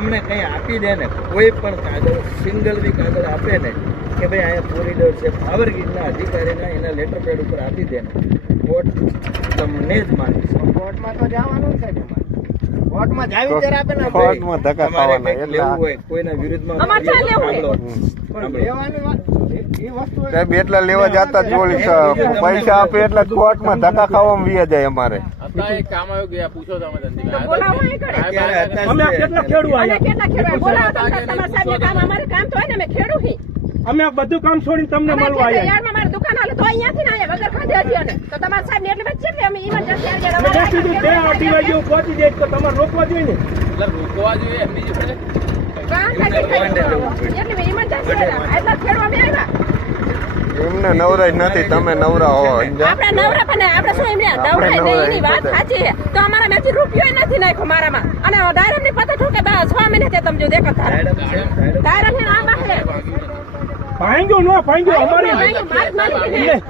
અમને કંઈ આપી દે ને, કોઈ પણ કાગળ સિંગલ બી કાગળ આપે ને કે ભાઈ અહીંયા કોરિડોર છે, પાવર ગ્રીડના અધિકારીના એના લેટર પેડ ઉપર આપી દે ને, કોર્ટ તમને જ માનીશ. કોર્ટમાં તો જવાનું છે તમારે. કોર્ટમાં જાવી ત્યારે આપે ને કોર્ટમાં ધક્કા તમારે ખાવાના કંઈક એટલે લેવું હોય કોઈના વિરુદ્ધમાં અમારે ચા લેવું હોય. પણ લેવાની વાત એ વસ્તુ સાહેબ એટલા લેવા જતા જ વળી પૈસા આપે એટલે કોર્ટમાં ધક્કા ખાવામાં વીએ જાય અમારે. કામ આવ્યું ગયા પૂછો તમે તો બોલાવો અહીં કરે. અત્યારે અમે કેટલા ખેડૂ અમે આયા, કેટલા ખેડૂત બોલાવો તમે તમારા સાહેબને કામ અમારે કામ તો હોય ને અમે ખેડૂત હી. અમે આ બધું કામ છોડીને તમને અમારે મળવા આયા. યાર્ડમાં મારી દુકાન હાલે તો અહીંયાથી ને અહીંયા વગર ખાધે હતી અને તો તમારા સાહેબને એટલે બચશે એટલે અમે ઇમરજન્સી આવી મેં કીધું 2-2:30 વાગે હું પહોંચી જઈશ તો તમારે રોકવા જોઈએ ને. રોકવા જોઈએ એમની જે એટલે ઇમરજન્સી એટલા ખેડૂત અમે આવ્યા. એમને નવરાજ નથી, તમે નવરા હો. આપણે નવરા પણ આપણે શું એમને દવડાય નહીં, એની વાત સાચી છે. તો અમારા મેથી રૂપિયો નથી નાખ્યો મારામાં અને ડાયરેક્ટ ની પતા ઠોકે 6 મહિને તમે જો દેખો ડાયરેક્ટ આમ બાહે ભાંગ્યો ન ભાંગ્યો અમારી મારી